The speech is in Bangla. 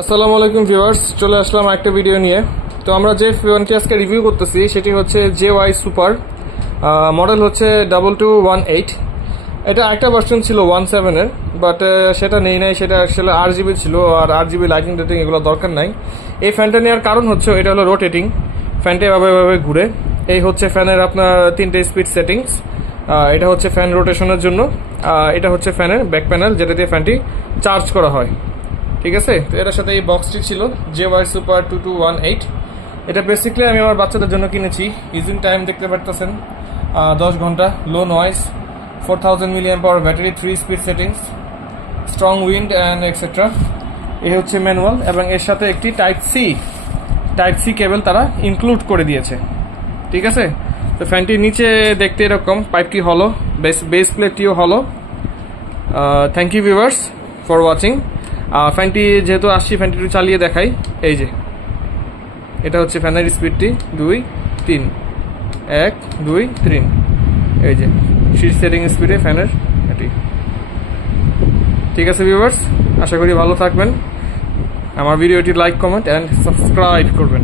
আসসালামু আলাইকুম ভিউয়ার্স, চলে আসলাম একটা ভিডিও নিয়ে। তো আমরা যে ফোনটি আজকে রিভিউ করতেছি সেটি হচ্ছে JY সুপার, মডেল হচ্ছে 2218। এটা একটা ভার্সন ছিল 17 এর, বাট সেটা নেই নাই, সেটা আসলে RGB ছিল, আর RGB লাইটিং টাইটিং এগুলো দরকার নাই। এই ফ্যানটা নেওয়ার কারণ হচ্ছে এটা হলো রোটেটিং, ফ্যানটা এভাবে ঘুরে। এই হচ্ছে ফ্যানের আপনার 3টে স্পিড সেটিংস। এটা হচ্ছে ফ্যান রোটেশনের জন্য, এটা হচ্ছে ফ্যানের ব্যাক প্যানেল যেটা দিয়ে ফ্যানটি চার্জ করা হয়। ঠিক আছে, তো এটার সাথে এই বক্সটি ছিল JY সুপার 2218। এটা বেসিক্যালি আমি আমার বাচ্চাদের জন্য কিনেছি। ইউজিং টাইম দেখতে পারতেছেন 10 ঘন্টা, low noise, 4000 mAh battery, 3 speed settings, strong wind and extra. এই হচ্ছে ম্যানুয়াল, এবং এর সাথে একটি টাইপ সি কেবল তারা ইনক্লুড করে দিয়েছে। ঠিক আছে, তো ফ্যানটির নিচে দেখতে এরকম, পাইপটি হলো, বেস প্লেটটিও হলো। Thank you viewers for watching. ফ্যানটি যেহেতু আসছি, ফ্যানটি একটু চালিয়ে দেখাই। এই যে এটা হচ্ছে ফ্যানের স্পিডটি 2, 3, 1, 2, 3। এই যে শীট সেটিং স্পিডে ফ্যানের এটি। ঠিক আছে ভিউয়ার্স, আশা করি ভালো থাকবেন। আমার ভিডিওটি লাইক, কমেন্ট অ্যান্ড সাবস্ক্রাইব করবেন।